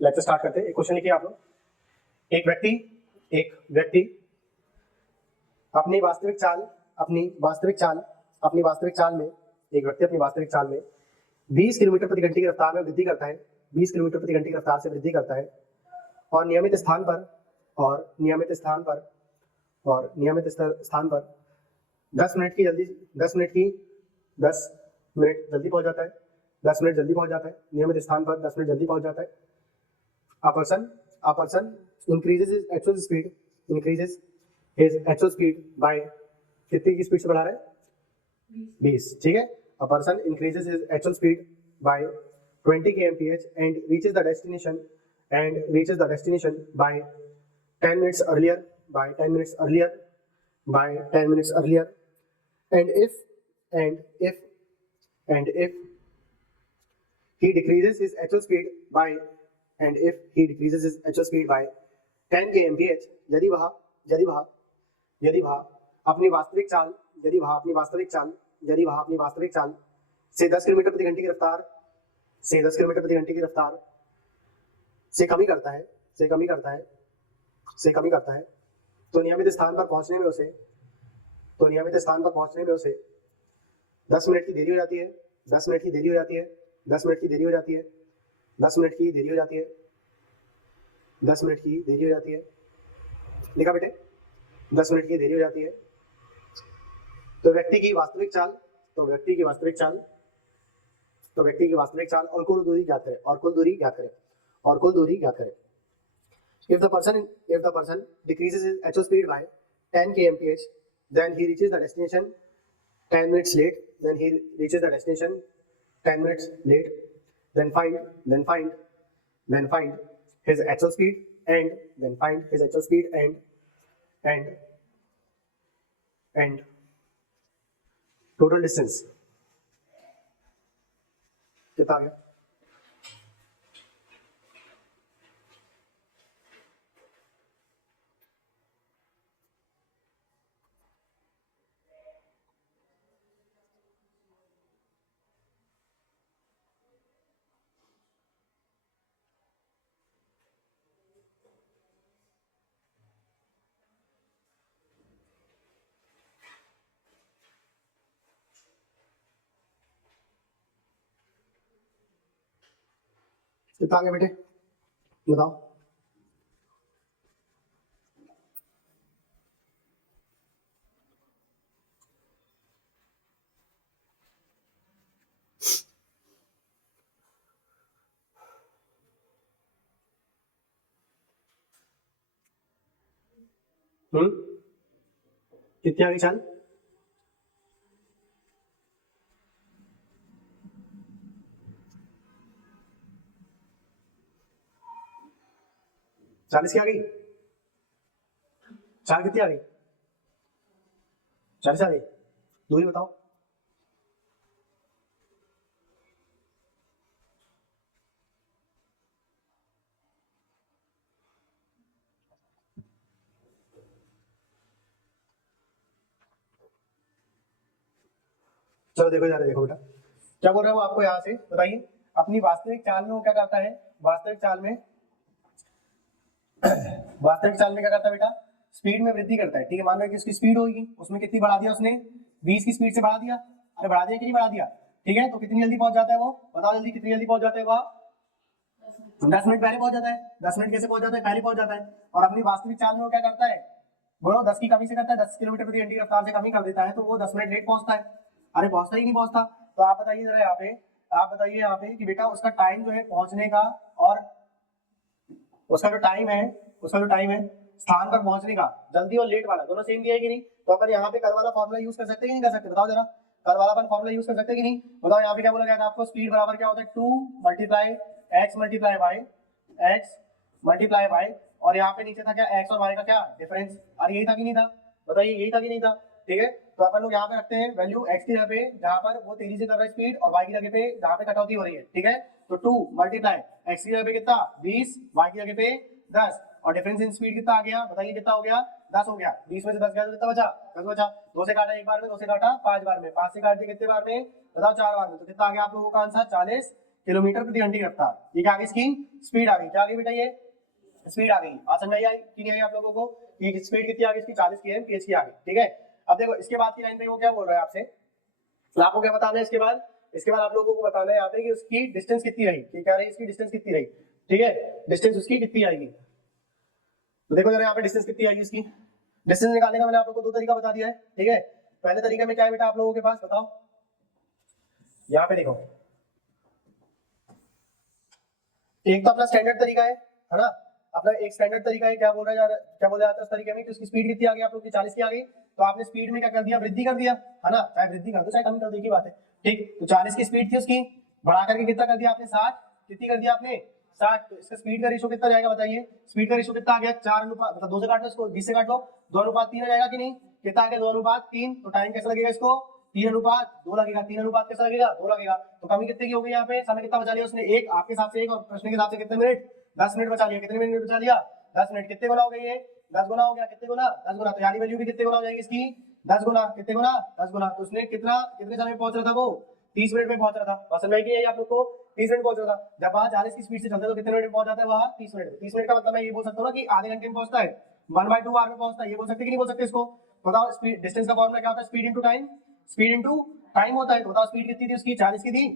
Let's start करते हैं। एक क्वेश्चन लिखिए आप लोग। एक व्यक्ति अपनी वास्तविक चाल में 20 किलोमीटर प्रति घंटे की रफ्तार में वृद्धि करता है, 20 किलोमीटर प्रति घंटे की रफ्तार से वृद्धि करता है और नियमित स्थान पर 10 मिनट जल्दी पहुंच जाता है, 10 मिनट जल्दी पहुंच जाता है, नियमित स्थान पर 10 मिनट जल्दी पहुंच जाता है। A person increases his actual speed by कितनी की स्पीड से बढ़ा रहा है? 20, ठीक है। A person increases his actual speed by 20 kmph and reaches the destination by 10 minutes earlier. And if he decreases his actual speed by 10 kmph, यदि वह अपनी वास्तविक चाल से 10 किलोमीटर प्रति घंटे की रफ्तार से कमी करता है, तो नियमित स्थान पर पहुंचने में उसे 10 मिनट की देरी हो जाती है। लिखा बेटे? 10 मिनट की देरी हो जाती है। तो व्यक्ति की वास्तविक चाल और कुल दूरी ज्ञात करें। If the person decreases his actual speed by 10 kmph, then he reaches the destination 10 minutes late. Then find his actual speed and total distance. कितना आ गया? कितना आ गया बेटे? बताओ। कितनी आ गई चाल? चालीस की आ गई? चाल कितनी आ गई? 40 आ गई। दूरी बताओ। चलो देखो बेटा क्या बोल रहा हूँ आपको। यहाँ से बताइए, अपनी वास्तविक चाल में वो क्या करता है? वास्तविक चाल में क्या करता है बेटा? स्पीड में वृद्धि करता है, ठीक है। मान लो कि उसकी स्पीड होगी, उसमें कितनी बढ़ा दिया उसने? 20 की स्पीड से बढ़ा दिया। अरे बढ़ा दिया कि नहीं बढ़ा दिया? ठीक है, तो कितनी जल्दी पहुंच जाता है वो? बताओ जल्दी, कितनी जल्दी पहुंच जाता है वो? 10 मिनट पहले पहुंच जाता है। 10 मिनट कैसे पहुंच जाता है? पहले पहुंच जाता है। और अपनी वास्तविक चाल में वो क्या करता है? बोलो 10 की कमी से करता है, 10 किलोमीटर प्रति घंटे की रफ्तार से कमी कर देता है, तो वो 10 मिनट लेट पहुंचता है। अरे पहुंचता ही नहीं पहुंचता। तो आप बताइए जरा यहाँ पे कि बेटा उसका टाइम जो है पहुंचने का और उसका जो टाइम है स्थान पर पहुंचने का, जल्दी और लेट वाला दोनों सेम दिया है कि नहीं? तो अपन यहाँ पे कल वाला फॉर्मूला यूज कर सकते हैं कि नहीं कर सकते? बताओ जरा, कल वाला अपन फॉर्मूला यूज कर सकते हैं कि नहीं? बताओ यहाँ पे क्या बोला गया था आपको? स्पीड बराबर क्या होता है? 2 मल्टीप्लाई x मल्टीप्लाई y, और यहाँ पे नीचे था क्या? x और y का क्या डिफरेंस। अरे यही था कि नहीं था? बताइए यही था कि नहीं था? ठीक है, तो अपन लोग यहाँ पे रखते हैं वैल्यू x की जगह पे जहाँ पर वो तेजी से कर रहा है स्पीड, और y की जगह पे जहाँ पे कटौती हो रही है, ठीक है। तो 2 मल्टीप्लाई x की जगह पे कितना? 20, y की जगह पे 10, और डिफरेंस इन स्पीड कितना आ गया? बताइए कितना हो गया? 10 हो गया। 20 में से 10 गया तो कितना बचा? 10 बचा। 2 से काटा एक बार में, 2 से काटा 5 बार में, 5 से काट दिया कितने बार में? बताओ 4 बार में, तो कितना आ गया आप लोगों का आंसर? 40 किलोमीटर प्रति घंटे की रफ्तार। ये क्या आ गई इसकी स्पीड आ गई, क्या आ गई बेटा ये स्पीड आ गई। आज समझ आई कि नहीं आई आप लोगों को, ये स्पीड कितनी आ गई इसकी 40 km/h की आ गई, ठीक है। अब देखो इसके बाद की लाइन पे वो क्या बोल रहा है आपसे, आपको क्या बताना है इसके बाद, इसके बाद आप लोगों को बताना है यहाँ पे कि उसकी डिस्टेंस कितनी रही, कि क्या रही इसकी डिस्टेंस कितनी रही, ठीक है, डिस्टेंस उसकी कितनी आएगी। तो देखो जरा यहाँ पे डिस्टेंस कितनी आएगी इसकी, डिस्टेंस निकालने का मैंने आप लोगों को दो तरीका बता दिया है, ठीक है। पहले तरीके में क्या है बेटा आप लोगों के पास बताओ, यहाँ पे देखो एक तो अपना स्टैंडर्ड तरीका है ना, अपना एक स्टैंडर्ड तरीका है, क्या बोल रहा है क्या बोला जाता है उस तरीके में कि उसकी स्पीड कितनी आ गई आप लोग की 40 की आ गई, तो आपने स्पीड में क्या कर दिया वृद्धि कर दिया, है ना, चाहे वृद्धि कर दो चाहे कम कर दो एक ही बात है, ठीक। तो 40 की स्पीड थी उसकी, बढ़ा करके कितना कर दिया आपने 60, कितनी कर दिया आपने 60, तो इसका स्पीड का रेशो कितना जाएगा बताइए, स्पीड का रेशो कितना आ गया 4 अनुपात, मतलब 2 से काट लो इसको, 20 से काट लो, 2 अनुपात 3 आ जाएगा कि नहीं, कितना आ गया 2 अनुपात 3, तो टाइम कैसा लगेगा इसको 3 अनुपात 2 लगेगा, 3 अनुपात कैसा लगेगा 2 लगेगा, तो कमी कितने की हो गई यहाँ पे, समय कितना बचा लिया उसने एक, आपके हिसाब से एक और प्रश्न के हिसाब से कितने मिनट 10 मिनट बचा लिया, कितने मिनट बचा लिया 10 मिनट, कितने गुना हो गई ये 10 गुना हो गया, कितने गुना 10 गुना, तो यानी वैल्यू भी कितने गुना हो जाएगी इसकी 10 गुना, कितने गुना 10 गुना, तो उसने कितने समय में पहुंच रहा था वो 30 मिनट में पहुंच रहा था, बस समझ गई आप लोग को 30 मिनट पहुंच रहा था, जब वहां 40 की स्पीड से चलते तो कितने मिनट में पहुंच जाता है वहां 30 मिनट में, 30 मिनट का मतलब मैं ये बोल सकता हूँ ना कि आधे घंटे में पहुंचता है, 1/2 आवर में पहुंचता है, ये बोल सकते कि नहीं बोल सकते इसको, बताओ स्पीड डिस्टेंस का फॉर्मूला क्या होता है, speed into time, speed into time होता है, तो बताओ स्पीड कितनी थी उसकी 40 की थी,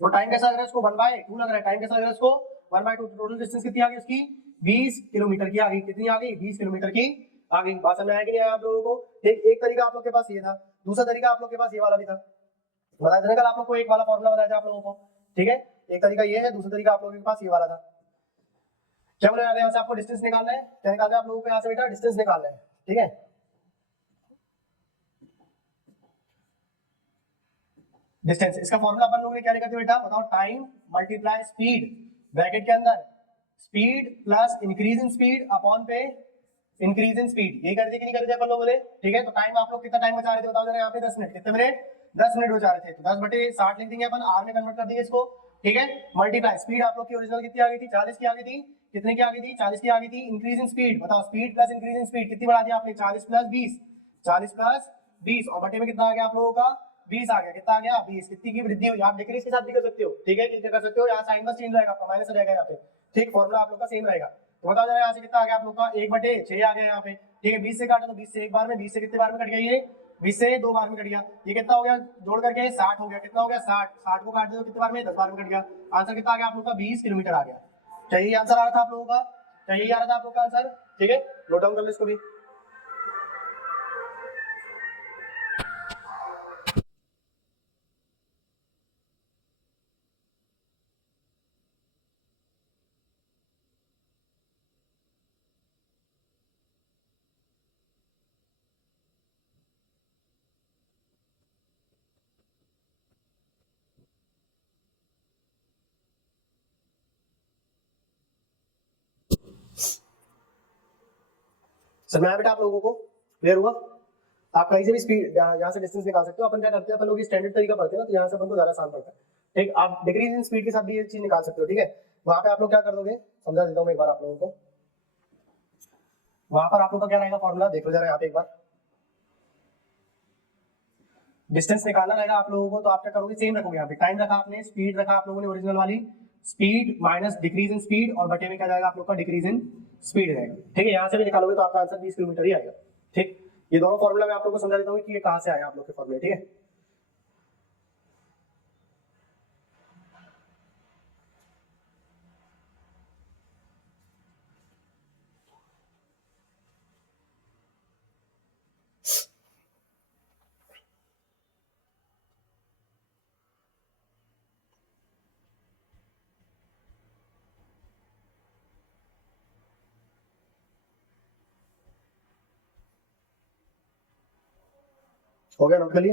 तो टाइम कैसा लग रहा है उसको 1/2 लग रहा है, टाइम कैसा लग रहा है उसको 1/2, टोटल डिस्टेंस कितनी आ गई उसकी 20 किलोमीटर की आ गई, कितनी आ गई 20 किलोमीटर की आ गई, बात समझ आया कि नहीं आया आप लोगों को। एक तरीका आप लोग के पास ये था, दूसरा तरीका आप लोग के पास ये वाला भी था, बताया था ना कल आप लोग को एक वाला फॉर्मूला बताया था आप लोगों को, ठीक है। एक तरीका ये है, दूसरा तरीका आप लोगों के पास ये वाला था, क्या बोला यहाँ से आपको डिस्टेंस निकालना है, क्या निकालना है आप लोगों को यहाँ से बेटा डिस्टेंस निकालना है, ठीक है। डिस्टेंस इसका फॉर्मूला अपन लोगों ने क्या लिखा था बेटा बताओ, टाइम मल्टीप्लाई स्पीड ब्रैकेट के अंदर speed plus increase in speed upon पे इंक्रीज इन स्पीड, ये कर दिया कि नहीं कर दिया अपन लोगों ने, ठीक है। तो टाइम आप लोग कितना टाइम बचा रहे थे बताओ जरा यहाँ पे 10 मिनट, कितने मिनट 10 मिनट बचा रहे थे, तो 10/60 लिख देंगे अपन, आर में कन्वर्ट कर देंगे इसको, ठीक है। मल्टीप्लाई स्पीड आप लोग की ओरिजिनल कितनी आ गई थी 40 की आ गई थी, कितने की आ गई थी 40 की आ गई थी, इंक्रीज इन स्पीड बताओ speed plus increase in speed कितनी बढ़ा दिया आपने 40 प्लस 20, 40 प्लस 20 और बटे में कितना आ गया आप लोगों का 20 आ गया, कितना आ गया 20, कितनी की वृद्धि हुई आप डिक्रीज के साथ भी कर सकते हो, ठीक है, क्या कर सकते हो यहाँ साइन बस चेंज रहेगा आपका, माइनस रहेगा यहाँ पे, ठीक, फॉर्मूला आप लोग का सेम रहेगा। तो बताओ जरा यहाँ से कितना आ गया आप लोग का 1/6 आ गया यहाँ पे, ठीक है। 20 से काटा तो 20 से एक बार में, 20 से कितने बार में कट गया ये 20 से 2 बार में कट गया, ये कितना हो गया जोड़ करके 60 हो गया, कितना हो गया 60 को काट दे तो कितने बार में 10 बार में कट गया, आंसर कितना आ गया आप लोग का 20 किलोमीटर आ गया, क्या यही आंसर आ रहा था आप लोगों का, क्या यही आ रहा था आप लोग का आंसर, ठीक है, नोट डाउन कर लो इसको भी। समझ आया बेटा आप लोगों को, क्लियर हुआ, आप कहीं से भी स्पीड यहाँ से डिस्टेंस निकाल सकते हो, अपन क्या करते हैं अपन लोग स्टैंडर्ड तरीका पढ़ते हैं ना, तो यहाँ से अपन को ज्यादा आसान पड़ता है, ठीक। आप डिक्रीज इन स्पीड के साथ भी ये चीज निकाल सकते हो, ठीक है। वहां पे आप लोग क्या कर दोगे समझा देता हूँ मैं एक बार आप लोगों को, वहां पर आप लोग का क्या रहेगा फॉर्मूला देख लो जरा यहाँ पे एक बार, डिस्टेंस निकालना रहेगा आप लोगों को, तो आप क्या करोगे सेम रखोगे, यहाँ पे टाइम रखा आपने, स्पीड रखा आप लोगों ने ओरिजिनल वाली, speed minus decrease in speed और बटे में क्या जाएगा आप लोग का डिक्रीज इन स्पीड रहेगा, ठीक है। यहाँ से भी निकालोगे तो आपका आंसर 20 किलोमीटर ही आएगा, ठीक। ये दोनों फॉर्मूला मैं आप लोगों को समझा देता हूँ कि ये कहाँ से आया आप लोग के फॉर्मूले, ठीक है। हो गया नोट कर लिए,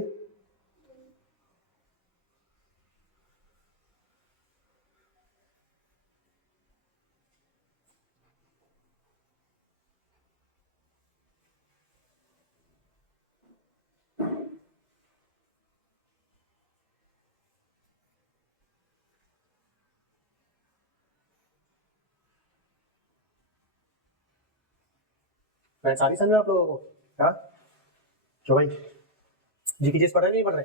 मैं सारी समझ आप लोगों को, हाँ क्यों भाई जी की चीज पढ़ रहे नहीं पढ़ रहे,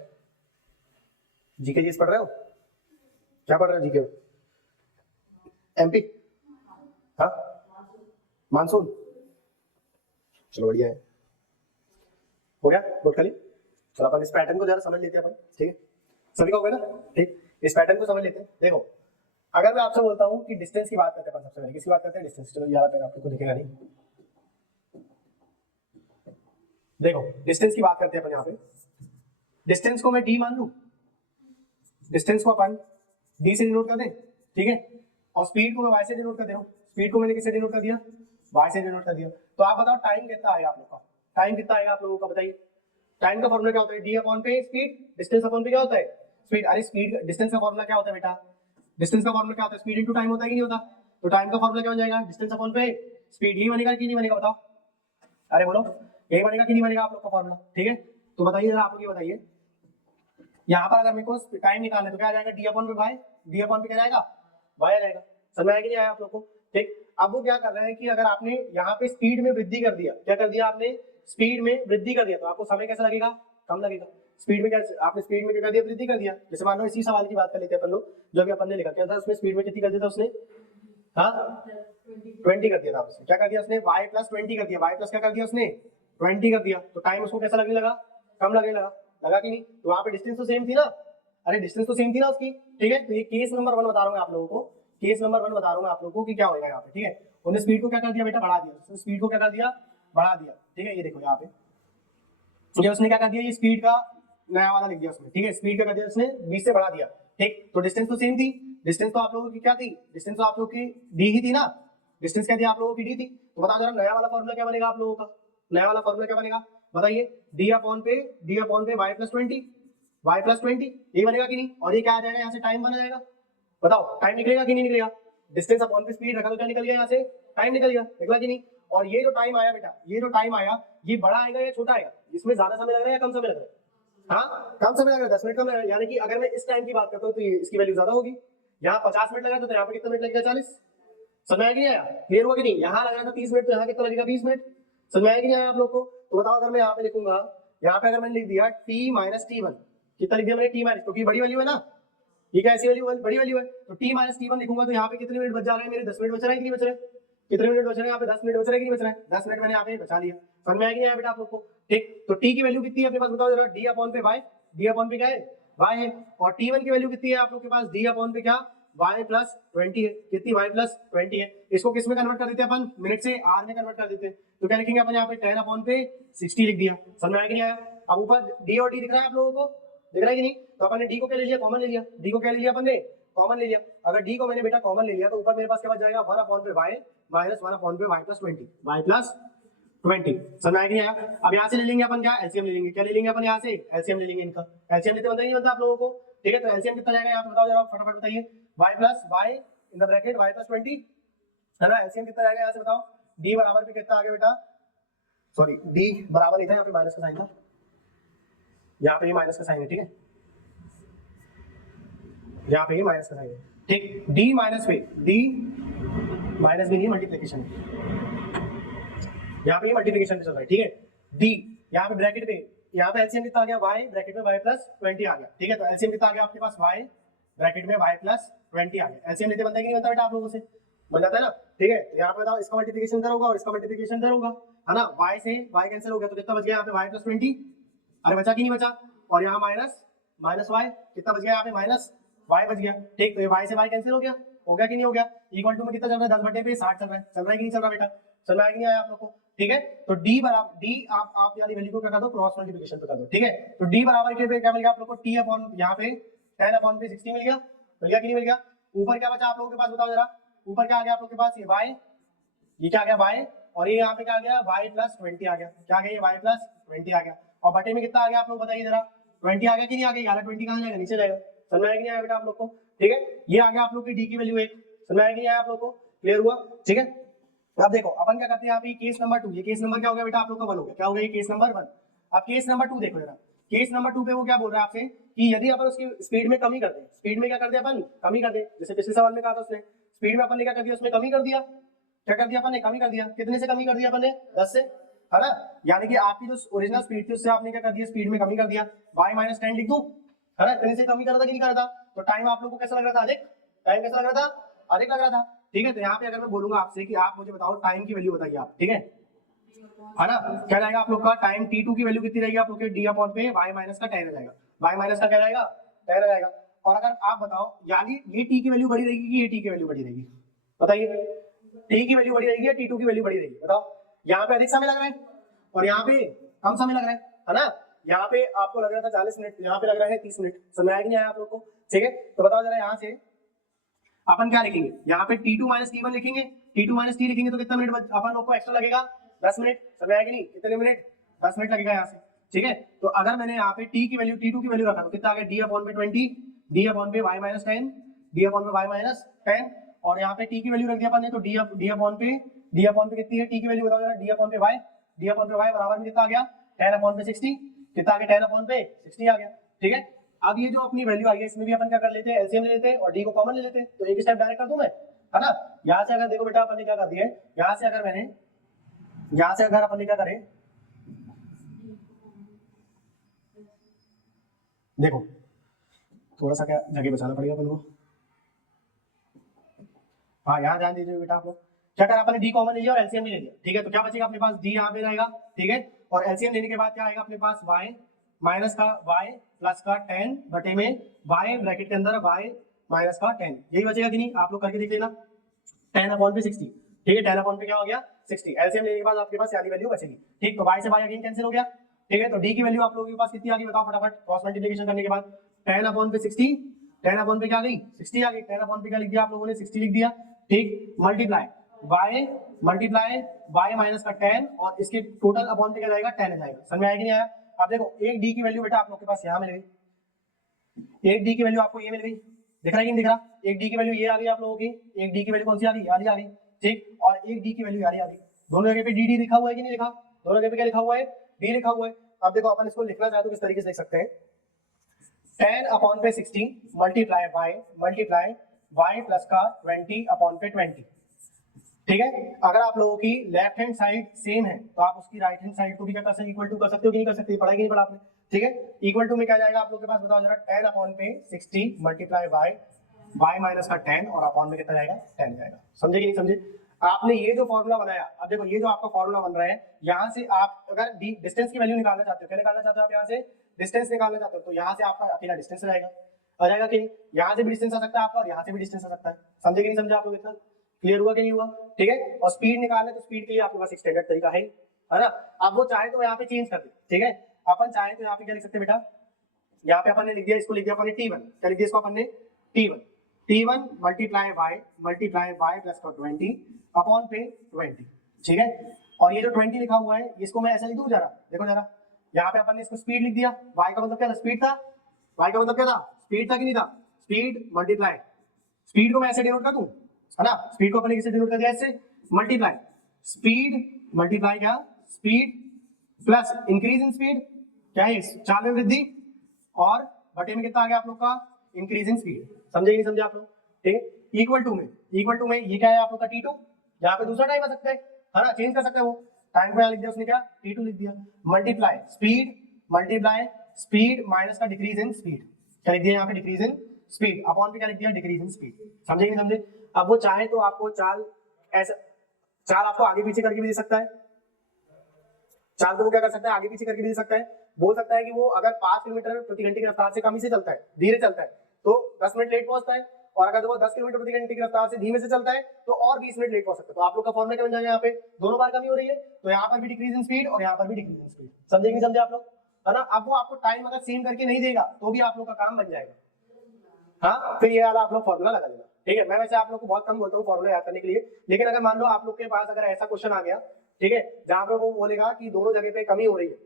जी की चीज पढ़ रहे हो, क्या पढ़ रहे हैं जीके में? एमपी, हाँ मानसून, चलो बढ़िया है, हो गया नोट खाली। चलो अपन इस पैटर्न को जरा समझ लेते हैं अपन, ठीक है सभी का हो गया ना, ठीक। इस पैटर्न को समझ लेते हैं। देखो अगर मैं आपसे बोलता हूँ कि डिस्टेंस की बात करते हैं अपन, सबसे पहले किसकी बात करते हैं? डिस्टेंस। चलो यार पैन आपको दिखेगा नहीं, देखो डिस्टेंस की बात करते हैं अपन यहाँ पे। डिस्टेंस को मैं डी मान लूं, डिस्टेंस को अपन डी से डिनोट कर दें, ठीक है, और स्पीड को मैं वाई से डिनोट कर दे रहा हूँ। स्पीड को मैंने किससे डिनोट कर दिया? वाई से डिनोट कर दिया। तो आप बताओ टाइम कितना आएगा आप लोग का? टाइम कितना आएगा आप लोगों का बताइए? टाइम का फॉर्मूला क्या होता है? डी अपॉन पे स्पीड, डिस्टेंस अपॉन पे क्या होता है? स्पीड। अरे स्पीड डिस्टेंस का फॉर्मूला क्या होता है बेटा? डिस्टेंस का फॉर्मूला क्या होता है? स्पीड इनटू टाइम होता है कि नहीं होता? तो टाइम का फॉर्मूला क्या हो जाएगा? डिस्टेंस अपॉन पे स्पीड। ही बनेगा कि नहीं बनेगा बताओ? अरे बोलो यही बनेगा कि नहीं बनेगा आप लोग का फॉर्मूला? ठीक है, तो बताइए जरा, आप लोग ये बताइए, यहाँ पर अगर मेरे को टाइम निकालना है तो क्या आ जाएगा? डी अपॉन पे बाय, डी अपॉन पे क्या जाएगा? वाई आ जाएगा। समझ में आया कि नहीं आया आप लोग को? ठीक, अब वो क्या कर रहे हैं कि अगर आपने यहाँ पे स्पीड में वृद्धि कर दिया, क्या कर दिया आपने? स्पीड में वृद्धि कर दिया, तो आपको समय कैसा लगेगा? कम लगेगा। स्पीड में क्या आपने स्पीड में क्या कर दिया? वृद्धि कर दिया। जैसे मान लो इसी सवाल की बात कर लेते हैं अपन लोग, जो भी अपन ने लिखा, क्या था उसमें? स्पीड में कितनी कर दिया था उसने? हाँ 20 कर दिया था उसने। क्या कर दिया उसने? y प्लस 20 कर दिया। y प्लस क्या कर दिया उसने? 20 कर दिया। तो टाइम उसको कैसा लगने लगा? कम लगने लगा। लगा कि नहीं? तो वहां पे डिस्टेंस तो सेम थी ना? अरे डिस्टेंस तो सेम थी ना उसकी, ठीक है। तो ये केस नंबर 1 बता रहा हूँ आप लोगों को, केस नंबर 1 बता रहा हूँ आप लोगों को कि क्या होगा यहाँ पे, ठीक है। उन्होंने स्पीड को क्या कर दिया बेटा? बढ़ा दिया। स्पीड को क्या कर दिया? बढ़ा दिया, ठीक है। ये देखो यहाँ पे तो उसने क्या कर दिया? ये स्पीड का नया वाला लिख दिया उसने, ठीक है। स्पीड का कर दिया उसने 20 से बढ़ा दिया, ठीक। तो डिस्टेंस तो सेम थी। डिस्टेंस तो आप लोगों की क्या थी? डिस्टेंस तो आप लोगों की डी ही थी ना। डिस्टेंस क्या थी आप लोगों की? डी थी। तो बताओ जरा नया वाला फॉर्मूला क्या बनेगा आप लोगों का? नया वाला फॉर्मूला क्या बनेगा बताइए? डी अपॉन पे वाई प्लस 20, वाई प्लस 20 ये बनेगा कि नहीं? और ये क्या आ जाएगा? यहाँ से टाइम बना जाएगा। बताओ टाइम निकलेगा कि नहीं निकलेगा? डिस्टेंस अपॉन पे स्पीड रखा तो क्या निकल गया? यहाँ से टाइम निकल गया। निकला कि नहीं? और ये जो टाइम आया बेटा, ये जो टाइम आया, ये बड़ा आएगा या छोटा आएगा? इसमें ज्यादा समय लग रहा है या कम समय लग रहा है? हाँ कम समय लग रहा है, 10 मिनट कम लग रहा है। यानी कि अगर मैं इस टाइम की बात करता हूँ तो ये इसकी वैल्यू ज्यादा होगी। यहाँ 50 मिनट लगा था तो यहाँ पे कितना मिनट लगेगा? 40। समझ में आया कि नहीं आया? क्लियर हुआ कि नहीं? यहाँ लग रहा था 30 मिनट तो यहाँ कितना लगेगा? 20 मिनट। समझ में आया कि नहीं आया आप लोग को? तो बताओ अगर मैं यहाँ पे लिखूंगा, यहाँ पे अगर मैंने लिख दिया t माइनस टी वन, कितना लिख दिया मैंने? t माइनस, क्योंकि बड़ी वैल्यू है ना, ये क्या ऐसी वैल्यू? बड़ी वैल्यू है। तो t माइनस टी वन लिखूंगा तो यहाँ पे कितने मिनट बच जा रहे हैं मेरे? 10 मिनट बच रहा है कि नहीं बच रहे? कितने मिनट बच रहे हैं यहाँ पे? 10 मिनट बच रहा है कि नहीं बच रहा है? 10 मिनट मैंने यहाँ पे बचा लिया। समझ में आया कि नहीं आया बेटा आप लोग को? ठीक, तो t की वैल्यू कितनी है अपने पास बताओ जरा? d अपॉन पे y, d अपॉन पे क्या है? y है। और t1 की वैल्यू कितनी है आप लोग के पास? d अपॉन पे क्या? y प्लस 20 है। कितनी? y प्लस 20 है। इसको किस में कन्वर्ट कर देते हैं अपन? मिनट से r में कन्वर्ट कर देते हैं। तो क्या लिखेंगे अपन यहाँ पे? 10 अपॉन पे 60 लिख दिया। समझ में आया कि नहीं आया? अब ऊपर d और d दिख रहा है आप लोगों को? दिख रहा है कि नहीं? तो अपन ने d को क्या ले लिया? कॉमन ले लिया। d को क्या ले लिया अपन ने? कॉमन ले लिया। अगर d को मैंने बेटा कॉमन ले लिया तो ऊपर मेरे पास क्या बच जाएगा? 1 अपॉन पे y माइनस 1 अपॉन पे y प्लस 20, y प्लस 20। समझ आया कि नहीं आया? अब यहाँ से ले लेंगे अपन क्या? एलसीएम ले लेंगे। क्या ले लेंगे अपन यहाँ से? एलसीएम ले लेंगे इनका। एलसीएम लेते बनता ही नहीं बनता आप लोगों को, ठीक है। तो एलसीएम कितना जाएगा यहाँ पे बताओ जरा, फटाफट बताइए। y plus y in the bracket y plus 20 है ना। एलसीएम कितना जाएगा यहाँ से बताओ? d बराबर पे कितना आ गया बेटा? सॉरी d बराबर नहीं था, यहाँ पे माइनस का साइन था, यहाँ पे माइनस का साइन है, ठीक है। यहाँ पे माइनस का साइन है, ठीक। d माइनस पे, d माइनस भी नहीं, मल्टीप्लिकेशन है। यहाँ पे मल्टीप्लिकेशन चल रहा है, ठीक है। d यहाँ पे ब्रैकेट पे, यहाँ पे एलसीएम कितना आ गया? y ब्रैकेट में y प्लस 20 आ गया, ठीक है। तो एलसीएम कितना आ गया आपके पास? y ब्रैकेट में y प्लस 20 आ गया। एलसीएम लेते बनता है कि नहीं बनता बेटा आप लोगों से? बन जाता है ना, ठीक है। तो यहाँ पे बताओ इसका मल्टीप्लिकेशन इधर होगा और इसका मल्टीप्लिकेशन इधर होगा, है ना। y से y कैंसिल हो गया तो कितना बच गया यहाँ पे? y plus 20। अरे बचा कि नहीं बचा? और यहाँ माइनस माइनस y कितना बच गया? यहाँ पे माइनस y बच गया, ठीक। तो ये y से y कैंसिल हो गया कि नहीं हो गया? इक्वल टू में कितना चल रहा है? 10 बटे पे 60 चल रहा है। चल रहा है कि नहीं चल रहा बेटा? चल रहा है कि नहीं आया आप लोग को? ठीक है। तो d बराबर d आप वाली वैल्यू को क्या कर दो? क्रॉस मल्टीप्लिकेशन पे कर दो, ठीक है। तो d बराबर के पे क्या मिल गया आप लोग को? t अपॉन यहाँ पे 10 अपॉन पे 60 मिल गया कि नहीं मिल गया? ऊपर क्या बचा आप लोगों के पास बताओ जरा? ऊपर क्या आ गया आप लोग के पास? ये y, ये क्या आ गया? y, और ये यहाँ पे क्या आ गया? y प्लस 20 आ गया। क्या आ गया? ये y प्लस 20 आ गया। और बटे में कितना आ गया आप लोग बताइए जरा? 20 आ गया कि नहीं आ गया? 20 कहाँ जाएगा? नीचे जाएगा। समझ में आया कि नहीं आया बेटा आप लोग को? ठीक है, ये आ गया आप लोग की d की वैल्यू 1। समझ में आया कि नहीं आया आप लोग को? क्लियर हुआ? ठीक है। अब देखो अपन क्या करते हैं, यहाँ पे केस नंबर 2, ये केस नंबर क्या हो गया बेटा आप लोग का? 1 हो गया। क्या हो गया? ये केस नंबर 1। अब केस नंबर 2 देखो जरा। केस नंबर 2 पे वो क्या बोल रहा है आपसे कि यदि अपन उसकी स्पीड में कमी कर दे, स्पीड में क्या कर दे अपन? कमी कर दे। जैसे पिछले सवाल में कहा था उसने, स्पीड में अपन ने क्या कर दिया? उसमें कमी कर दिया। क्या कर दिया अपन ने? कमी कर दिया। कितने से कमी कर दिया अपन ने? 10 से, है ना। यानी कि आपकी जो ओरिजिनल स्पीड थी उससे आपने क्या कर दिया? स्पीड में कमी कर दिया। y माइनस 10 लिख दूं, है ना। इतने से कमी कर रहा था कि नहीं कर रहा था? तो टाइम आप लोग को कैसा लग रहा था, अधिक, टाइम कैसा लग रहा था, अधिक लग रहा था, ठीक है। तो यहाँ पे अगर मैं बोलूंगा आपसे कि आप मुझे बताओ टाइम की वैल्यू बताइए आप, ठीक है ना, क्या जाएगा आप लोग का टाइम t2 की वैल्यू कितनी रहेगी आप लोग के d अपॉन पे y माइनस का 10 आ जाएगा, y माइनस का क्या जाएगा 10 आ जाएगा। और अगर आप बताओ यानी ये t की वैल्यू बड़ी रहेगी कि ये t की वैल्यू बड़ी रहेगी, बताइए t की वैल्यू बड़ी रहेगी या t2 की वैल्यू बड़ी रहेगी, बताओ। यहाँ पे अधिक समय लग रहा है और यहाँ पे कम समय लग रहा है ना, यहाँ पे आपको लग रहा था 40 मिनट, यहाँ पे लग रहा है 30 मिनट, समझ आया कि नहीं आया आप लोग को, ठीक है। तो बताओ जरा यहाँ से अपन क्या लिखेंगे, यहाँ पे t2 माइनस t1 लिखेंगे, t2 माइनस t लिखेंगे तो कितना मिनट अपन लोग को एक्स्ट्रा लगेगा, 10 मिनट, समझ आया कि नहीं, कितने मिनट, 10 मिनट लगेगा यहाँ से, ठीक है। तो अगर मैंने यहाँ पे t की वैल्यू t2 की वैल्यू रखा तो कितना आ गया d अपॉन पे 20, d अपॉन पे y माइनस 10, d अपॉन पे y माइनस 10, और यहाँ पे t की वैल्यू रख दिया अपन ने तो d अपॉन पे कितनी है t की वैल्यू बताओ जरा, d अपॉन पे y बराबर में कितना आ गया 10 अपॉन पे 60, कितना आ गया 10 अपॉन पे 60 आ गया, ठीक है। अब ये जो अपनी वैल्यू आई है इसमें भी अपन क्या कर लेते हैं, एलसीएम ले लेते हैं और d को कॉमन ले लेते हैं, तो एक स्टेप डायरेक्ट कर दूं मैं, है ना। यहाँ से अगर देखो बेटा अपन ने क्या कर दिया है, यहाँ से अगर अपन ने क्या करें, देखो थोड़ा सा क्या जगह बचाना पड़ेगा अपन को, हाँ यहाँ ध्यान दीजिए बेटा आप लोग, क्या करा अपन ने d कॉमन ले लिया और एलसीएम भी ले लिया, ठीक है। तो क्या बचेगा अपने पास d यहाँ पे रहेगा, ठीक है, और एलसीएम लेने के बाद क्या आएगा अपने पास y माइनस का y प्लस का 10 बटे में y ब्रैकेट के अंदर y माइनस का 10, यही बचेगा कि नहीं, आप लोग करके देख लेना, 10 अपॉन पे 60, ठीक है, 10 अपॉन पे क्या हो गया 60, एलसीएम लेने के बाद आपके पास यानी वैल्यू बचेगी, ठीक। तो y से y अगेन कैंसिल हो गया, ठीक है। तो d की वैल्यू आप लोगों के पास कितनी आ गई बताओ फटाफट, क्रॉस मल्टीप्लिकेशन करने के बाद 10 अपॉन पे 60, 10 अपॉन पे क्या आ गई 60 आ गई, 10 अपॉन पे क्या लिख दिया आप लोगों ने 60 लिख दिया, ठीक, मल्टीप्लाई y माइनस का 10 और इसके टोटल अपॉन पे क्या जाएगा 10 आ जाएगा, समझ में आया कि नहीं आया। अब देखो एक d की वैल्यू बेटा आप लोग के पास यहाँ मिल गई, एक d की वैल्यू आपको ये मिल गई, दिख रहा है कि नहीं दिख रहा, एक d की वैल्यू ये आ गई आप लोगों की, एक d की वैल्यू कौन सी आ गई वाली आ गई, ठीक, और एक d की वैल्यू यारी आ गई, दोनों जगह पे dd लिखा हुआ है कि नहीं लिखा, दोनों जगह पे क्या लिखा हुआ है d लिखा हुआ है। अब देखो अपन इसको लिखना चाहे तो किस तरीके से लिख सकते हैं, 10 अपॉन पे 60 मल्टीप्लाई y प्लस का 20 अपॉन पे 20, ठीक है। अगर आप लोगों की लेफ्ट हैंड साइड सेम है तो आप उसकी राइट हैंड साइड को भी क्या कर सकते हैं, इक्वल टू कर सकते हो कि नहीं कर सकते, पढ़ा कि नहीं पढ़ा आपने, ठीक है। इक्वल टू में क्या जाएगा आप लोग के पास बताओ जरा, 10 अपॉन पे 60 मल्टीप्लाई y माइनस का 10 और अपॉन में कितना जाएगा 10 जाएगा, समझे कि नहीं समझे। आपने ये जो फॉर्मूला बनाया, अब देखो ये जो आपका फॉर्मूला बन रहा है, यहाँ से आप अगर डिस्टेंस की वैल्यू निकालना चाहते हो, क्या निकालना चाहते हो आप, यहाँ से डिस्टेंस निकालना चाहते हो, तो यहाँ से आपका अकेला डिस्टेंस रहेगा, आ जाएगा कि नहीं, यहाँ से भी डिस्टेंस आ सकता है आपका और यहाँ से भी डिस्टेंस आ सकता है, समझे कि नहीं समझे आप लोग, इतना क्लियर हुआ कि नहीं हुआ, ठीक है। और स्पीड निकालना तो स्पीड के लिए आपके पास एक स्टैंडर्ड तरीका है ना। अब वो चाहे तो यहाँ पे चेंज कर दे, ठीक है, अपन चाहे तो यहाँ पे क्या लिख सकते हैं बेटा, यहाँ पे अपन ने लिख दिया, इसको लिख दिया अपन ने t1, क्या लिख दिया इसको अपन ने t1 मल्टीप्लाई y प्लस का 20 अपॉन पे 20, ठीक है। और ये जो 20 लिखा हुआ है इसको मैं ऐसा लिख दूं जरा, देखो जरा, यहाँ पे अपन ने इसको स्पीड लिख दिया, y का मतलब क्या था स्पीड था, y का मतलब क्या था स्पीड था कि नहीं था, स्पीड मल्टीप्लाई, स्पीड को मैं ऐसे डिनोट कर दूं, है ना, स्पीड को अपन ने किससे डिनोट कर दिया, ऐसे मल्टीप्लाई स्पीड, मल्टीप्लाई क्या speed plus increase in speed, क्या है चाल में वृद्धि, और बटे में कितना आ गया आप लोग का इंक्रीज इन स्पीड, समझे कि नहीं समझे आप लोग, ठीक है। इक्वल टू में ये क्या है आप लोग का t2, यहाँ पे दूसरा टाइम आ सकता है ना, चेंज कर सकता है वो टाइम को, यहाँ लिख दिया उसने क्या t2 लिख दिया, मल्टीप्लाई स्पीड माइनस का डिक्रीज इन स्पीड, क्या लिख दिया यहाँ पे डिक्रीज इन स्पीड, अपॉन पे क्या लिख दिया डिक्रीज इन स्पीड, समझे कि नहीं समझे। अब वो चाहे तो आपको चाल ऐसा, चाल आपको आगे पीछे करके भी दे सकता है, चाल को वो क्या कर सकता है आगे पीछे करके भी दे सकता है, बोल सकता है कि वो अगर 5 किलोमीटर प्रति घंटे की रफ्तार से कम ही से चलता है, धीरे चलता है तो 10 मिनट लेट पहुंचता है, और अगर वो 10 किलोमीटर प्रति घंटे की रफ्तार से धीमे से चलता है तो और 20 मिनट लेट पहुंच सकता है। तो आप लोग का फॉर्मूला क्या बन जाएगा, यहाँ पे दोनों बार कमी हो रही है तो यहाँ पर भी डिक्रीज इन स्पीड और यहाँ पर भी डिक्रीज इन स्पीड, समझे कि नहीं समझे आप लोग, है ना। अब वो आपको टाइम अगर सेम करके नहीं देगा तो भी आप लोग का काम बन जाएगा, हाँ, फिर ये वाला आप लोग फॉर्मूला लगा देना, ठीक है। मैं वैसे आप लोग को बहुत कम बोलता हूँ फॉर्मूला याद करने के लिए, लेकिन अगर मान लो आप लोग के पास अगर ऐसा क्वेश्चन आ गया, ठीक है, जहाँ पे वो बोलेगा कि दोनों जगह पे कमी हो रही है,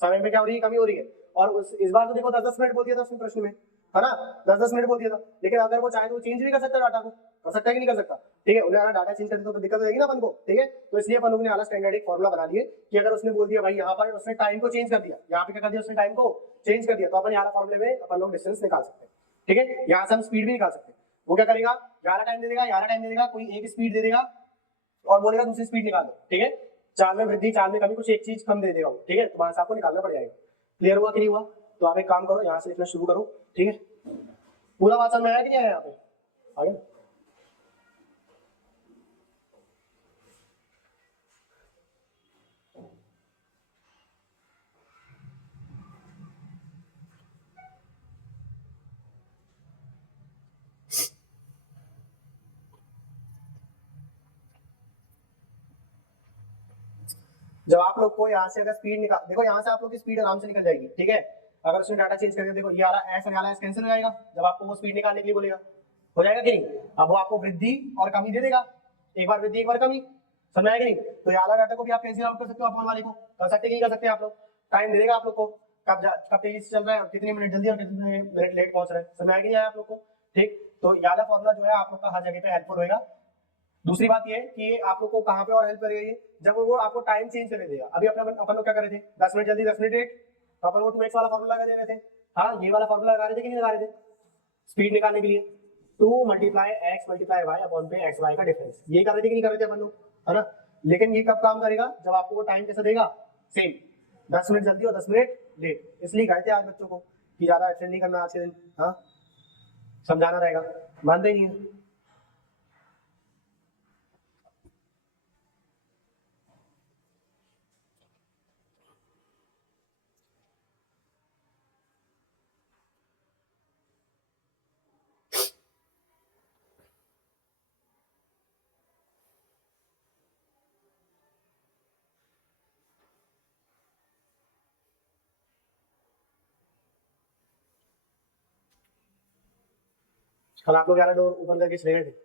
समय में क्या हो रही है कमी हो रही है, और इस बार तो देखो 10-10 मिनट बोल दिया था उसने प्रश्न में, है ना, 10-10 मिनट बोल दिया था, लेकिन अगर वो चाहे तो चेंज भी कर सकता है डाटा को, कर सकता है कि नहीं कर सकता, ठीक है। उन्हें अगर डाटा चेंज कर दे तो दिक्कत हो जाएगी ना अपन को, ठीक है। तो इसलिए अपन लोगों ने आला स्टैंडर्ड एक फॉर्मूला बना लिए कि अगर उसने बोल दिया भाई यहाँ पर उसने टाइम को चेंज कर दिया, यहाँ पे क्या कर दिया उसने टाइम को चेंज कर दिया, तो अपन यहाँ फॉर्मूले में अपन लोग डिस्टेंस निकाल सकते हैं, ठीक है। यहाँ से हम स्पीड भी निकाल सकते हैं, वो क्या करेगा 11 टाइम दे देगा, कोई एक स्पीड दे देगा और बोलेगा दूसरी स्पीड निकाल दो, ठीक है। चाल में वृद्धि चाल में कमी कुछ एक चीज कम दे देगा वो, ठीक है, तो वहां से आपको निकालना पड़ जाएगा। क्लियर हुआ कि नहीं हुआ, तो आप एक काम करो यहाँ से लिखना शुरू करो, ठीक है। पूरा बात समझ में आया कि नहीं आया यहाँ पे? आगे जब आप लोग को यहाँ से अगर स्पीड निकाल, देखो यहाँ से आप लोग की स्पीड आराम से निकल जाएगी, ठीक है। अगर उसने डाटा चेंज कर दिया, देखो ये वाला एस और वाला एस कैंसिल हो जाएगा जब आपको वो स्पीड निकालने के लिए बोलेगा, हो जाएगा कि नहीं? अब वो आपको वृद्धि और कमी दे देगा, एक बार वृद्धि एक बार कमी, समझ आएगा नहीं? तो ये वाला डाटा को भी आप कैंसिल आउट कर सकते हो, अपन वाले को कर सकते कि नहीं कर सकते आप लोग? टाइम दे देगा आप लोग को, कब तेजी से चल रहा है और कितने मिनट जल्दी और कितने मिनट लेट पहुंच रहा है, समझ आएगा नहीं आया आप लोग को? ठीक, तो ये वाला फॉर्मूला जो है आप लोग का हर जगह पे हेल्पफुल होगा। दूसरी बात ये कि ये आप लोग को कहाँ पे और हेल्प करेगा ये, जब वो आपको टाइम चेंज करने देगा। अभी अपन लोग क्या कर रहे थे, 10 मिनट जल्दी 10 मिनट लेट, तो अपन वो 2x वाला फॉर्मूला लगा दे रहे थे। हाँ, ये वाला फॉर्मूला लगा रहे थे कि नहीं लगा रहे थे स्पीड निकालने के लिए? 2 multiply X multiply Y upon पे एक्स वाई का डिफरेंस, ये कर रहे थे कि नहीं कर रहे थे अपन लोग, है ना? लेकिन ये कब काम करेगा, जब आपको वो टाइम कैसा देगा, सेम 10 मिनट जल्दी और 10 मिनट लेट। इसलिए कहे थे आज बच्चों को कि ज्यादा एक्सटेंड नहीं करना आज के दिन, हाँ समझाना रहेगा, मानते ही नहीं है। कल आप लोग यार डोर ओपन करके चले गए थे।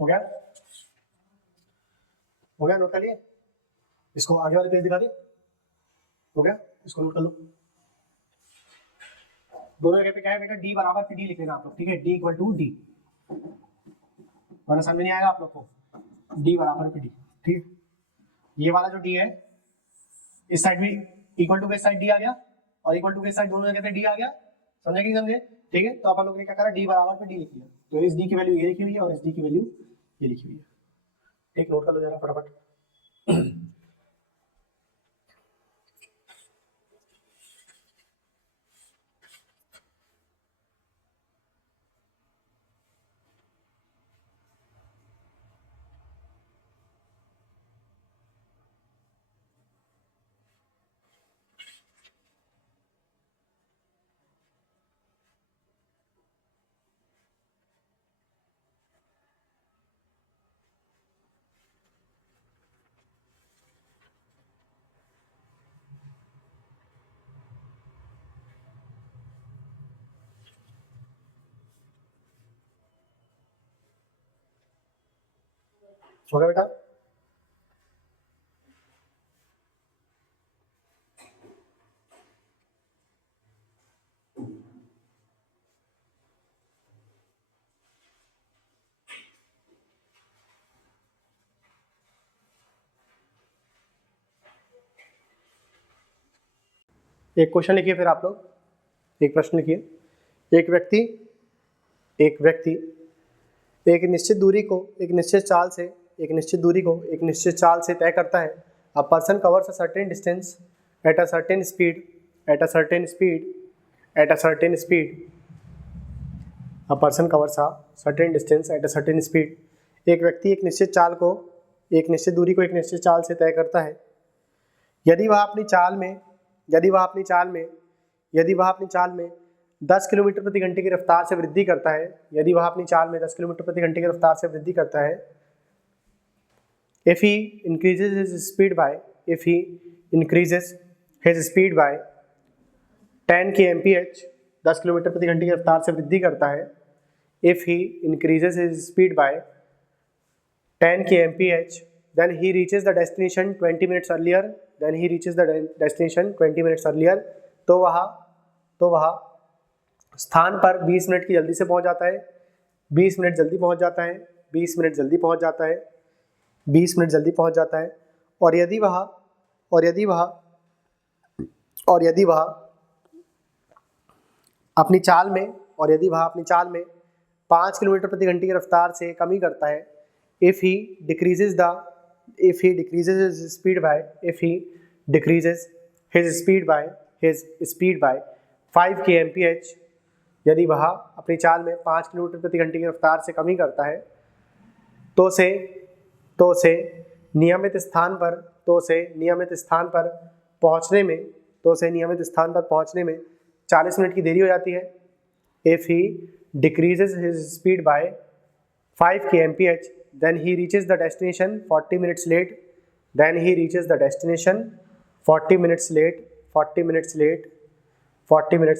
हो गया, हो गया, नोट कर लिए? इसको आगे वाले पेज दिखा दे, हो गया, इसको नोट कर लो। दोनों जगह पे क्या है बेटा, डी बराबर पी डी लिख लेना आप लोग, ठीक है, डी इक्वल टू डी, वरना समझ नहीं आएगा आप लोग को, डी बराबर पी डी, ठीक। ये वाला जो डी है इस साइड भी इक्वल टू के साइड डी आ गया और इक्वल टू के साइड दोनों जगह पे डी आ गया, समझे कि नहीं समझे? ठीक है, तो अपन लोग ने क्या करा, डी बराबर पे डी लिख लिया, तो इस डी की वैल्यू ये लिखी हुई है और इस डी की वैल्यू ये लिखी हुई है, ठीक, नोट कर लो जरा फटाफट। हो गया बेटा? एक क्वेश्चन लिखिए फिर आप लोग, एक प्रश्न लिखिए। एक व्यक्ति एक निश्चित दूरी को एक निश्चित चाल से तय करता है। A person covers a certain distance at a certain speed a person covers a certain distance at a certain speed. एक व्यक्ति एक निश्चित दूरी को एक निश्चित चाल से तय करता है। यदि वह अपनी चाल में 10 किलोमीटर प्रति घंटे की रफ्तार से वृद्धि करता है, if he increases his speed by 10 kmph, 10 kilometre प्रति घंटे की रफ्तार से वृद्धि करता है। If he increases his speed by 10 kmph, then he reaches the destination 20 minutes earlier. तो वह स्थान पर 20 मिनट की जल्दी से पहुंच जाता है। 20 मिनट जल्दी पहुंच जाता है। और यदि वह अपनी चाल में 5 किलोमीटर प्रति घंटे की रफ्तार से कमी करता है। If he decreases his speed by 5 kmph, यदि वह अपनी चाल में 5 किलोमीटर प्रति घंटे की रफ्तार से कमी करता है, तो उसे नियमित स्थान पर पहुंचने में 40 मिनट की देरी हो जाती है। If he decreases his speed by 5 kmph, then he reaches the destination 40 minutes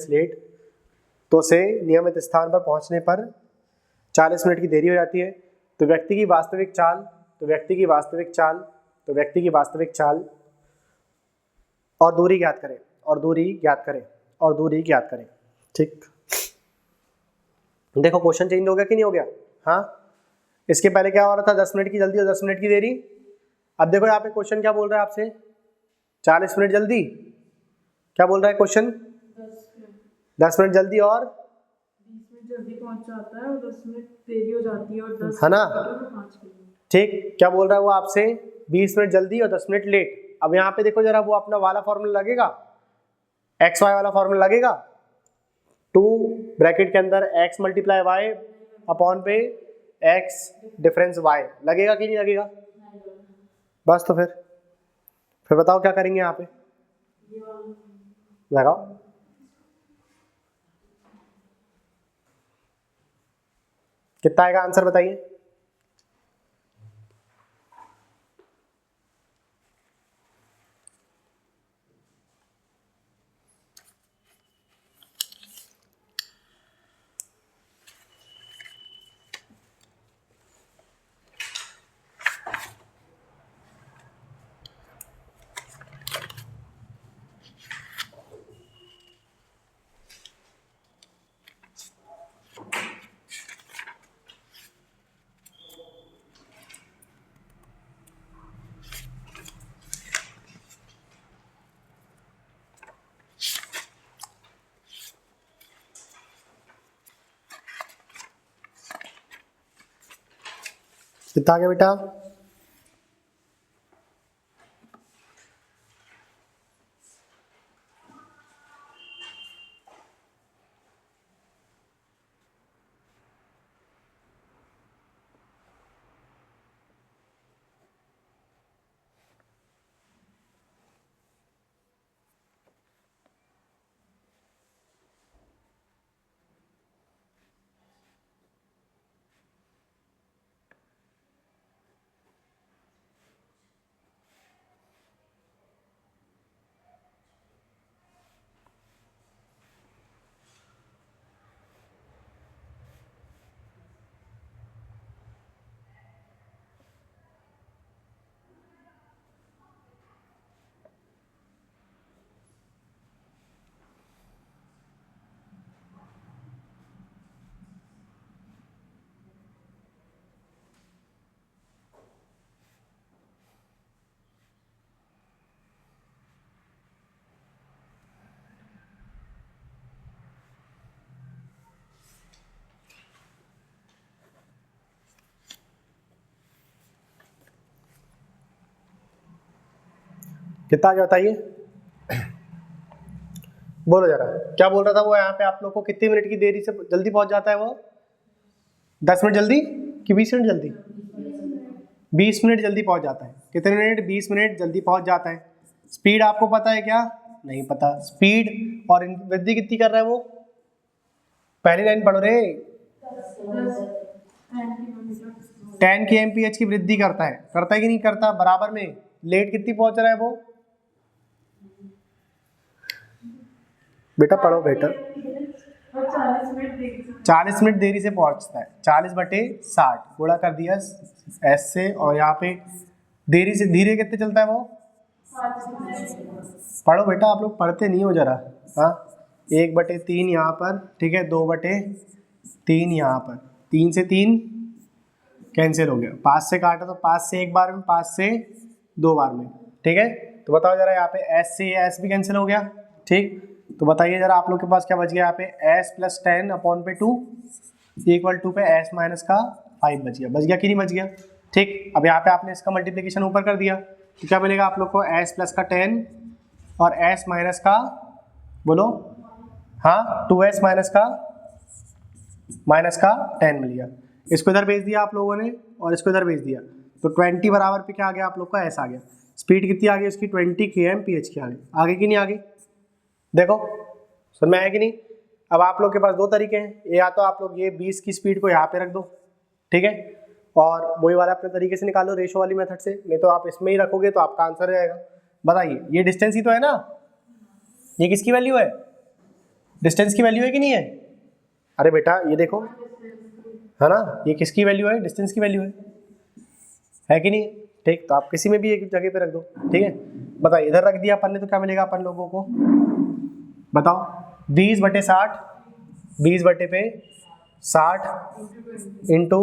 late. तो उसे नियमित स्थान पर पहुंचने पर 40 मिनट की देरी हो जाती है। तो व्यक्ति की वास्तविक चाल और दूरी ज्ञात करें। ठीक, देखो क्वेश्चन चेंज हो गया कि नहीं हो गया? हाँ, इसके पहले क्या हो रहा था? 10 मिनट की जल्दी और 10 मिनट की देरी। अब देखो यहाँ पे क्वेश्चन क्या बोल रहा है आपसे? 40 मिनट जल्दी। क्या बोल रहा है क्वेश्चन? 10 मिनट जल्दी और 20 मिनट जल्दी पहुंच जाता है और 10 मिनट देरी हो जाती है और 10 है ना? 5 किलोमीटर। ठीक, क्या बोल रहा है वो आपसे? 20 मिनट जल्दी और 10 मिनट लेट। अब यहाँ पे देखो जरा, वो अपना वाला फॉर्मूला लगेगा, XY वाला फॉर्मूला लगेगा। 2 ब्रैकेट के अंदर x मल्टीप्लाई y अपॉन पे x डिफरेंस y लगेगा कि नहीं लगेगा? बस तो फिर बताओ क्या करेंगे यहाँ पे? लगाओ। कितना आएगा आंसर बताइए? कितना आ गया बेटा? कितना आ गया बताइए, बोलो जरा। क्या बोल रहा था वो यहाँ पे, आप लोग को कितनी मिनट की देरी से जल्दी पहुंच जाता है वो? 10 मिनट जल्दी कि 20 मिनट जल्दी? 20 मिनट जल्दी पहुंच जाता है। कितने मिनट? 20 मिनट जल्दी पहुंच जाता है। स्पीड आपको पता है क्या? नहीं पता। स्पीड और वृद्धि कितनी कर रहा है वो? पहली लाइन पढ़ो रे। 10 kmph की वृद्धि करता है कि नहीं करता? बराबर में लेट कितनी पहुंच रहा है वो? बेटा पढ़ो बेटा। 40 मिनट देरी से पहुंचता है। 40/60 गुणा कर दिया एस से, और यहाँ पे देरी से धीरे कितने चलता है वो? पढ़ो बेटा, आप लोग पढ़ते नहीं हो जरा। हाँ, 1/3 यहाँ पर, ठीक है, 2/3 यहाँ पर, 3 से 3 कैंसिल हो गया, 5 से काटा तो 5 से एक बार में, 5 से 2 बार में, ठीक है। तो बताओ जरा, यहाँ पे एस से एस भी कैंसिल हो गया, ठीक। तो बताइए जरा आप लोग के पास क्या बच गया यहाँ पे? एस प्लस 10/2 इक्वल टू पे एस माइनस का 5 बच गया कि नहीं बच गया? ठीक। अब यहाँ पे आपने इसका मल्टीप्लिकेशन ऊपर कर दिया तो क्या मिलेगा आप लोग को? एस प्लस का 10 और एस माइनस का, बोलो, हाँ, 2s माइनस का 10 मिल गया। इसको इधर भेज दिया आप लोगों ने और इसको इधर भेज दिया, तो 20 बराबर पे क्या आ गया आप लोग का? एस आ गया। स्पीड कितनी आ गई उसकी? 20 kmph की आ गई। आगे कि नहीं आगे? देखो समझ में आया कि नहीं? अब आप लोग के पास दो तरीके हैं, या तो आप लोग ये 20 की स्पीड को यहाँ पे रख दो, ठीक है, और वही वाला अपने तरीके से निकालो रेशो वाली मेथड से, नहीं तो आप इसमें ही रखोगे तो आपका आंसर रहेगा। बताइए, ये डिस्टेंस ही तो है ना, ये किसकी वैल्यू है? डिस्टेंस की वैल्यू है कि नहीं है? अरे बेटा ये देखो, है ना, ये किसकी वैल्यू है? डिस्टेंस की वैल्यू है कि नहीं? ठीक, तो आप किसी में भी एक जगह पे रख दो, ठीक है। बताइए, इधर रख दिया अपन ने तो क्या मिलेगा अपन लोगों को? बताओ, 20/60, 20/60 इंटू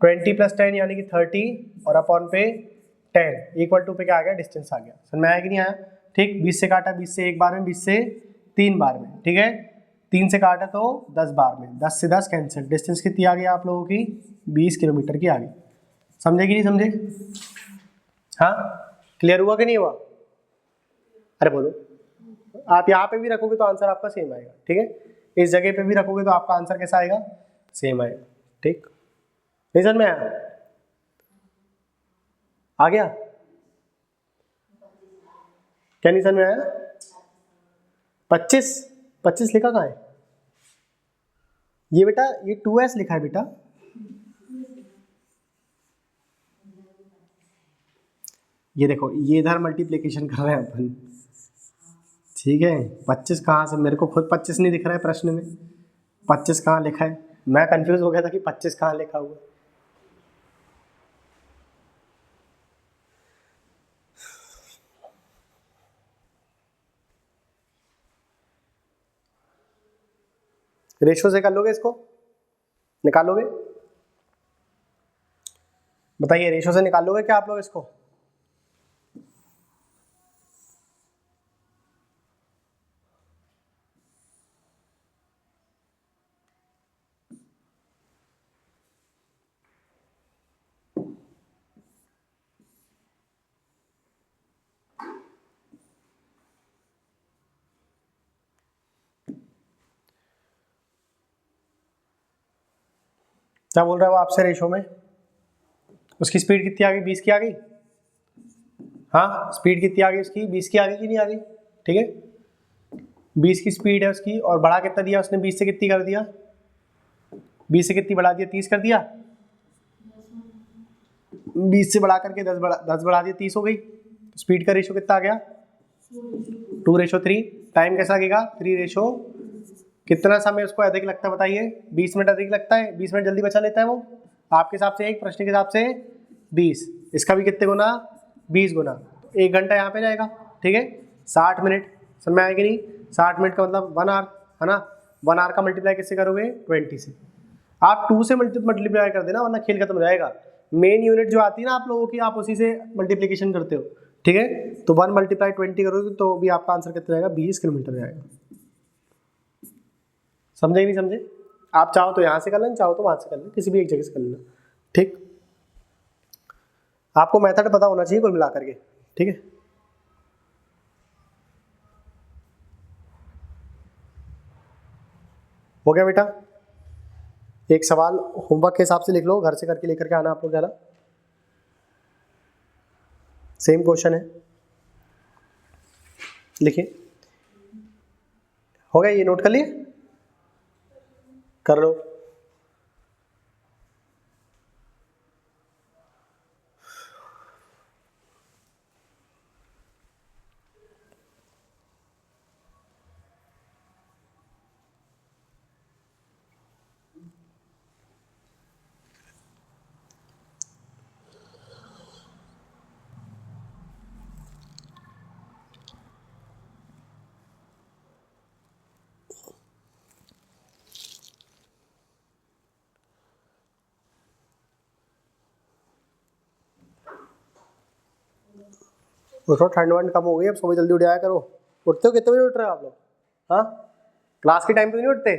20 प्लस 10 यानी कि 30 और अपॉन पे 10 इक्वल टू पे क्या आ गया? डिस्टेंस आ गया। समझ में आया कि नहीं आया? ठीक, 20 से काटा, 20 से एक बार में, 20 से 3 बार में, ठीक है, 3 से काटा तो 10 बार में, 10 से 10 कैंसिल। डिस्टेंस कितनी आ गई आप लोगों की? 20 किलोमीटर की आ गई। समझे कि नहीं समझे? हाँ, क्लियर हुआ कि नहीं हुआ? अरे बोलो। आप यहाँ पे भी रखोगे तो आंसर आपका सेम आएगा, ठीक है, इस जगह पे भी रखोगे तो आपका आंसर कैसा आएगा? सेम आएगा। ठीक, नहीं समझ में आया? आ गया? क्या नहीं समझ में आया? 25 लिखा कहाँ है? ये बेटा, ये 2s लिखा है बेटा, ये देखो, ये इधर मल्टीप्लिकेशन कर रहे हैं अपन, ठीक है। 25 कहाँ से? मेरे को खुद 25 नहीं दिख रहा है प्रश्न में, 25 कहाँ लिखा है? मैं कंफ्यूज हो गया था कि 25 कहाँ लिखा हुआ है। रेशो से कर लोगे इसको? निकालोगे? बताइए, रेशो से निकाल लोगे क्या आप लोग इसको? क्या बोल रहा है वो आपसे? रेशो में उसकी स्पीड कितनी आ गई? 20 की आ गई। हाँ, स्पीड कितनी आ गई उसकी? 20 की आ गई कि नहीं आ गई? ठीक है, 20 की स्पीड है उसकी, और बढ़ा कितना दिया उसने? 20 से कितनी कर दिया? 20 से कितनी बढ़ा दिया? 30 कर दिया। 20 से बढ़ा करके 10 बढ़ा दिया, 30 हो गई। स्पीड का रेशो कितना आ गया? 2:3। टाइम कैसा लगेगा? 3 कितना समय उसको अधिक लगता है बताइए? 20 मिनट अधिक लगता है, 20 मिनट जल्दी बचा लेता है वो आपके हिसाब से, एक प्रश्न के हिसाब से 20, इसका भी कितने गुना? 20 गुना, तो 1 घंटा यहाँ पे जाएगा, ठीक है, 60 मिनट। समझ में आएगी नहीं? 60 मिनट का मतलब 1 आवर, है ना। 1 आवर का मल्टीप्लाई किससे करोगे? 20 से। आप 2 से मल्टीप्लाई कर देना, वरना खेल खत्म हो जाएगा। मेन यूनिट जो आती है ना आप लोगों की, आप उसी से मल्टीप्लिकेशन करते हो, ठीक है। तो 1 × 20 करोगे तो भी आपका आंसर कितना जाएगा? 20 किलोमीटर जाएगा। समझे कि नहीं समझे? आप चाहो तो यहाँ से कर लेना, चाहो तो वहाँ से कर लेना, किसी भी एक जगह से कर लेना, ठीक। आपको मेथड पता होना चाहिए कुल मिला करके, ठीक है। हो गया बेटा, एक सवाल होमवर्क के हिसाब से लिख लो, घर से करके लेकर के आना आप लोग ज़्यादा, सेम क्वेश्चन है, लिखिए। हो गया, ये नोट कर लिए, कर लो। उठो, ठंड वंड कम हो गई, अब सुबह जल्दी उठ जाया करो। उठते हो कितने बजे उठ रहे हो आप लोग? हाँ, क्लास के टाइम पे नहीं उठते?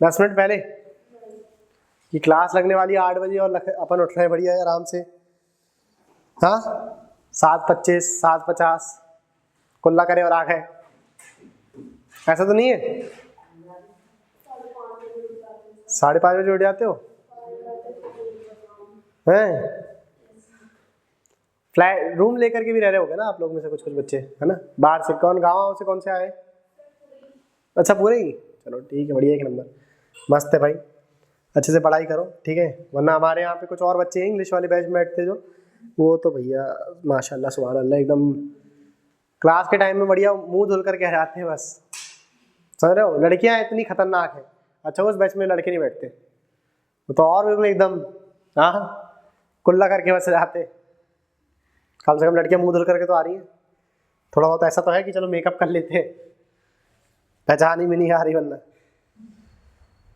10 मिनट पहले कि क्लास लगने वाली है 8 बजे और अपन उठ रहे हैं बढ़िया आराम से। हाँ, 7:25, 7:50 कुल्ला करे और आ गए, ऐसा तो नहीं है? 5:30 बजे उठ जाते हो हैं? फ्लैट रूम लेकर के भी रह रहे होगे ना आप लोग में से कुछ कुछ बच्चे, है ना? बाहर से कौन, गाँव से कौन से आए? अच्छा, पूरे ही, चलो ठीक है, बढ़िया, 1 नंबर, मस्त है भाई, अच्छे से पढ़ाई करो, ठीक है। वरना हमारे यहाँ पे कुछ और बच्चे हैं इंग्लिश वाले बैच में बैठते जो, वो तो भैया माशाल्लाह सुभान अल्लाह एकदम क्लास के टाइम में बढ़िया मुंह धुल कर के जाते हैं बस, समझ रहे हो? लड़कियाँ इतनी खतरनाक है, अच्छा उस बैच में लड़के नहीं बैठते, वो तो और बिल्कुल एकदम हाँ कुल्ला करके बस जाते। कम से कम लड़कियाँ मुंह धुल करके तो आ रही हैं, थोड़ा बहुत ऐसा तो है कि चलो मेकअप कर लेते हैं, पहचान ही में नहीं आ रही वरना।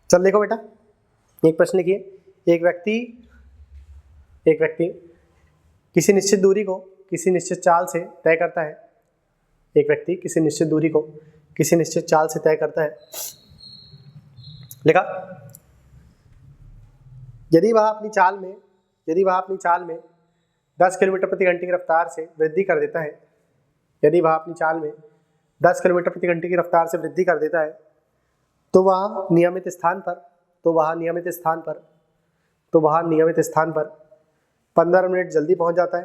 चल देखो बेटा, एक प्रश्न लिखिए, एक व्यक्ति किसी निश्चित दूरी को किसी निश्चित चाल से तय करता है। एक व्यक्ति किसी निश्चित दूरी को किसी निश्चित चाल से तय करता है। लिखा, यदि वह अपनी चाल में 10 किलोमीटर प्रति घंटे की रफ्तार से वृद्धि कर देता है, यदि वह अपनी चाल में 10 किलोमीटर प्रति घंटे की रफ्तार से वृद्धि कर देता है, तो वह नियमित स्थान पर 15 मिनट जल्दी पहुंच जाता है।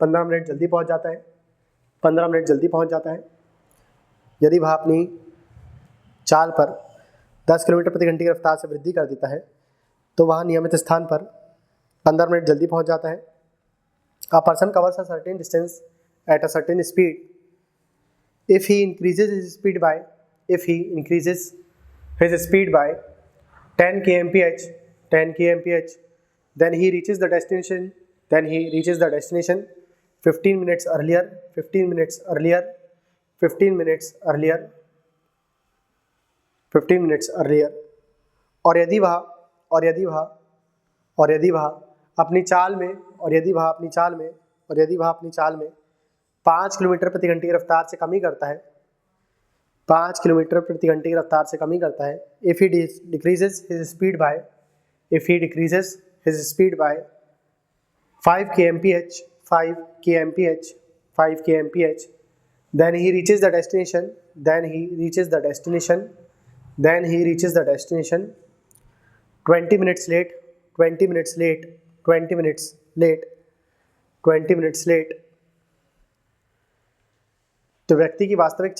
15 मिनट जल्दी पहुंच जाता है। यदि वह अपनी चाल पर 10 किलोमीटर प्रति घंटे की रफ्तार से वृद्धि कर देता है, तो वह नियमित स्थान पर 15 मिनट जल्दी पहुंच जाता है। A person covers a certain distance at a certain speed. If he increases his speed by 10 kmph, then he reaches the destination 15 minutes earlier. और यदि वह अपनी चाल में 5 किलोमीटर प्रति घंटे की रफ्तार से कमी करता है, 5 किलोमीटर प्रति घंटे की रफ्तार से कमी करता है। If he decreases his speed by 5 kmph, then he reaches the destination 20 minutes late. तो व्यक्ति की वास्तविक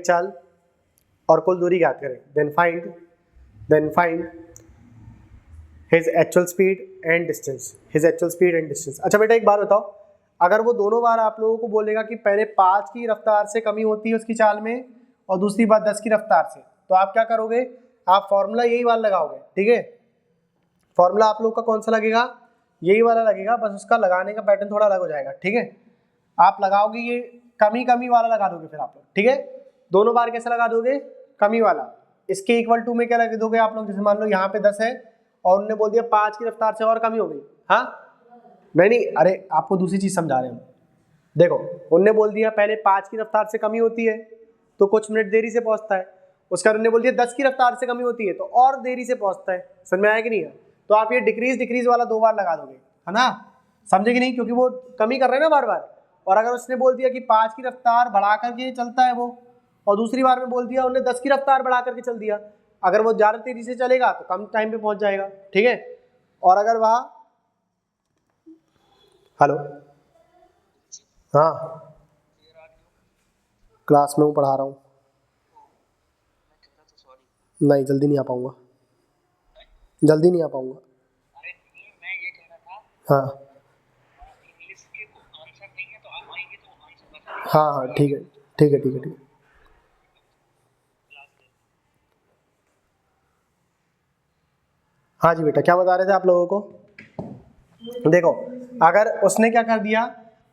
चाल और कुल दूरी ज्ञात करें। then find his actual speed and distance. अच्छा बेटा एक बात बताओ, अगर वो दोनों बार आप लोगों को बोलेगा कि पहले 5 की रफ्तार से कमी होती है उसकी चाल में और दूसरी बार 10 की रफ्तार से, तो आप क्या करोगे? आप फॉर्मूला यही वाला लगाओगे, ठीक है। फॉर्मूला आप लोग का कौन सा लगेगा? यही वाला लगेगा, बस उसका लगाने का पैटर्न थोड़ा अलग हो जाएगा, ठीक है। आप लगाओगे ये कमी वाला लगा दोगे फिर आप लोग, ठीक है। दोनों बार कैसे लगा दोगे? कमी वाला। इसके इक्वल टू में क्या लगा दोगे आप लोग? जैसे मान लो यहाँ पे 10 है और उन्होंने बोल दिया 5 की रफ्तार से और कमी हो गई, हाँ नहीं, अरे आपको दूसरी चीज समझा रहे हैं। देखो, उन्होंने बोल दिया पहले 5 की रफ्तार से कमी होती है तो कुछ मिनट देरी से पहुंचता है, उसके बाद उन्होंने बोल दिया 10 की रफ्तार से कमी होती है तो और देरी से पहुंचता है। समझ में आया कि नहीं है? तो आप ये डिक्रीज वाला 2 बार लगा दोगे, है ना, समझे कि नहीं, क्योंकि वो कमी कर रहे हैं ना बार बार। और अगर उसने बोल दिया कि 5 की रफ्तार बढ़ा करके चलता है वो, और दूसरी बार में बोल दिया उन्हें 10 की रफ्तार बढ़ा करके चल दिया, अगर वो ज़्यादा तेजी से चलेगा तो कम टाइम पे पहुंच जाएगा, ठीक है। और अगर वह, हेलो, हाँ क्लास में हूँ, पढ़ा रहा हूँ। नहीं जल्दी नहीं आ पाऊँगा, जल्दी नहीं आ पाऊँगा। हाँ हाँ हाँ ठीक है ठीक है ठीक है ठीक है। हाँ जी बेटा, क्या बता रहे थे आप लोगों को? देखो, अगर उसने क्या कर दिया,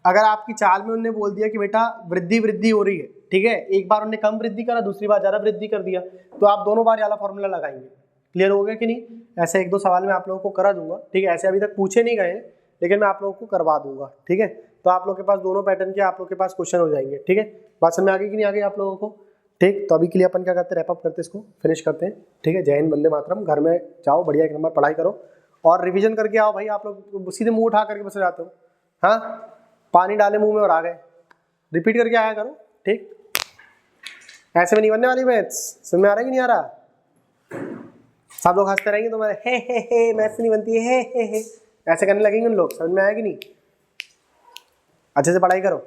अगर आपकी चाल में उन्होंने बोल दिया कि बेटा वृद्धि वृद्धि हो रही है, ठीक है, एक बार उन्होंने कम वृद्धि करा, दूसरी बार ज़्यादा वृद्धि कर दिया, तो आप दोनों बार वाला फॉर्मूला लगाएंगे। क्लियर हो गया कि नहीं? ऐसे 1-2 सवाल मैं आप लोगों को करा दूंगा, ठीक है, ऐसे अभी तक पूछे नहीं गए हैं, लेकिन मैं आप लोगों को करवा दूंगा, ठीक है। तो आप लोग के पास दोनों पैटर्न के आप लोग के पास क्वेश्चन हो जाएंगे, ठीक है। बात समझ में आ गई कि नहीं आ गई आप लोगों को? ठीक, तो अभी के लिए अपन क्या करते हैं, रैप अप करते हैं, इसको फिनिश करते हैं, ठीक है। जय हिंद, वंदे मातरम। घर में जाओ, बढ़िया 1 नंबर पढ़ाई करो और रिवीजन करके आओ भाई। आप लोग सीधे मुंह उठा करके बस जाते हो, हाँ, पानी डाले मुंह में और आ गए। रिपीट करके आया करो, ठीक। ऐसे में नहीं बनने वाली मैथ्स, समझ में आ रहा है कि नहीं आ रहा? सब लोग हंसते रहेंगे तुम्हारे, हे मैथ्स नहीं बनती है, हे ऐसे करने लगेंगे उन लोग, समझ में आया कि नहीं? अच्छे से पढ़ाई करो।